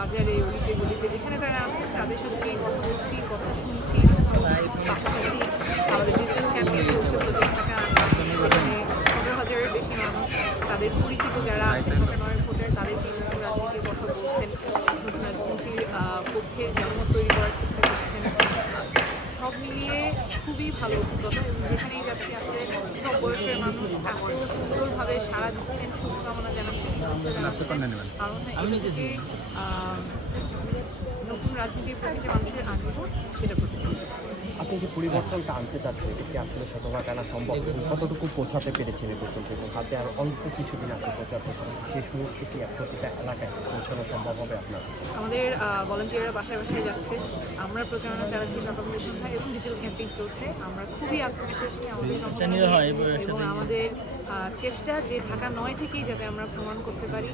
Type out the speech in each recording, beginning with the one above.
বাজারে, অলিতে গলিতে যেখানে তারা আছে তাদের সাথে কথা বলছি, কথা শুনছি। পাশাপাশি আমাদের ডিজিটাল ক্যাম্পেইন চলছে প্রজেক্ট থাকা সেখানে সতেরো হাজারের বেশি মানুষ তাদের পরিচিত যারা আছেন ঘটনার ভোটের, তাদের রাজনীতি কথা বলছেন। রাজনীতির পক্ষে জনমত তৈরি করার চেষ্টা করছেন। সব মিলিয়ে খুবই ভালো অভিজ্ঞতা। এবং যেখানেই যাচ্ছি, আসলে সব বয়সের মানুষ এত সুন্দরভাবে সাড়া দিচ্ছেন শুভকামনা জানাচ্ছেন কারণ নতুন রাজনীতির প্রতি যে মানুষের আগ্রহ সেটা প্রতিফলিত আপনি যে পরিবর্তনটা আনতে চাচ্ছেন এটা কি আসলে শতভাগ আনা সম্ভব? কতটুকু পৌঁছাতে পেরেছেন এই পর্যন্ত এবং হাতে আর অল্প কিছুদিন আছে পৌঁছাতে শেষ মুহূর্তে কি আর প্রতিটা এলাকায় পৌঁছানো সম্ভব হবে আপনার? আমাদের ভলেন্টিয়াররা বাসায় বাসায় যাচ্ছে। আমরা প্রচারণা চালাচ্ছি সকালের সন্ধ্যায় এবং ডিজিটাল ক্যাম্পেইন চলছে। আমরা খুবই আত্মবিশ্বাসী আমাদের সংগঠনে আমাদের চেষ্টা যে ঢাকা নয় থেকেই যাতে আমরা ভ্রমণ করতে পারি।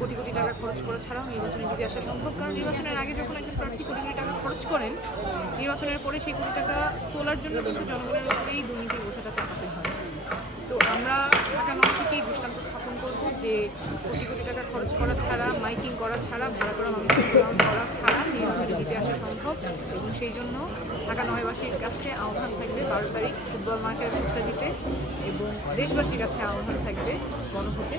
কোটি কোটি টাকা খরচ করা ছাড়াও নির্বাচনে যদি আসা সম্ভব, কারণ নির্বাচনের আগে যখন একজন প্রার্থী কোটি কোটি টাকা খরচ করেন, নির্বাচনের পরে সেই কোটি টাকা তোলার জন্য কিন্তু জনগণের উপরেই দুর্নীতির বোঝাটা চাপাতে হয়। তো আমরা ঢাকা নয় থেকেই দৃষ্টান্ত স্থাপন করব যে কোটি কোটি টাকা খরচ করা ছাড়া, মাইকিং করা ছাড়া ভাড়া করা গ্রাউন্ড করা ছাড়া নির্বাচনে জিতে আসা সম্ভব। এবং সেই জন্য ঢাকা নয়বাসীর কাছে আহ্বান থাকবে বারো তারিখ ফুটবল মাঠের ভোটটা দিতে। দেশবাসীর কাছে আহ্বান থাকবে গণভোটে।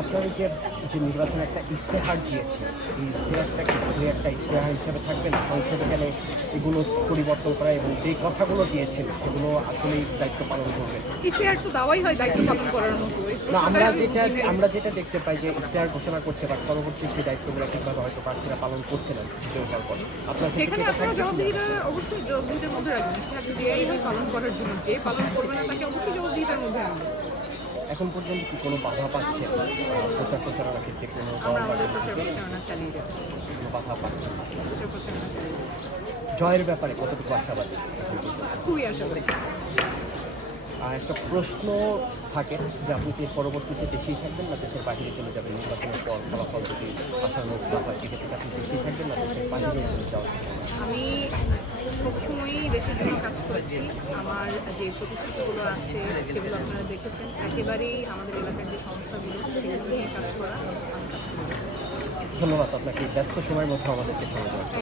আপনার যে যে নির্বাচনে একটা ইশতেহার দিয়েছে এই ইশতেহারটা কি একটা ইশতেহার হিসেবে থাকবে না? সংসদে গেলে এগুলো পরিবর্তন করা এবং যে কথাগুলো দিয়েছেন সেগুলো আসলেই দায়িত্ব পালন করবে। তো দাওয়াই হয় দায়িত্ব পালন করার মতো। না আমরা যেটা আমরা যেটা দেখতে পাই যে ইশতেহার ঘোষণা করছে বা পরবর্তী সেই দায়িত্বগুলো ঠিকভাবে হয়তো প্রার্থীরা পালন করছে না বিজয় পরে। আপনার সেখানে আপনারা অবশ্যই মধ্যে রাখবেন। যদি এই হয় পালন করার জন্য যে পালন করবে না তাকে অবশ্যই জবাবদিহিতার মধ্যে এখন পর্যন্ত কি কোনো বাধা পাচ্ছে? প্রচার প্রচারণার ক্ষেত্রে কোনো দল আমরা আমাদের প্রচার প্রচারণা চালিয়ে যাচ্ছি। কোনো বাধা পাচ্ছে? প্রচার প্রচারণা চালিয়ে যাচ্ছি। জয়ের ব্যাপারে কতটুকু আশাবাদী? খুবই আশাবাদী। আর একটা প্রশ্ন থাকে যে আপনি কি পরবর্তীতে দেশেই থাকবেন না দেশের বাইরে চলে যাবেন? নির্বাচনের পর ফলাফল যদি আশানুরূপ না হয় সেক্ষেত্রে আপনি দেশেই থাকবেন না দেশের বাইরে চলে যাওয়ার আমি সবসময়ই দেশের জন্য কাজ করেছি আমার যে প্রতিশ্রুতিগুলো আছে, সেগুলো আপনারা দেখেছেন, একেবারেই আমাদের এলাকার যে সংস্থাগুলো, সেগুলো নিয়ে কাজ করা ধন্যবাদ, আপনাকে ব্যস্ত সময়ের মধ্যে আমাদেরকে সময়।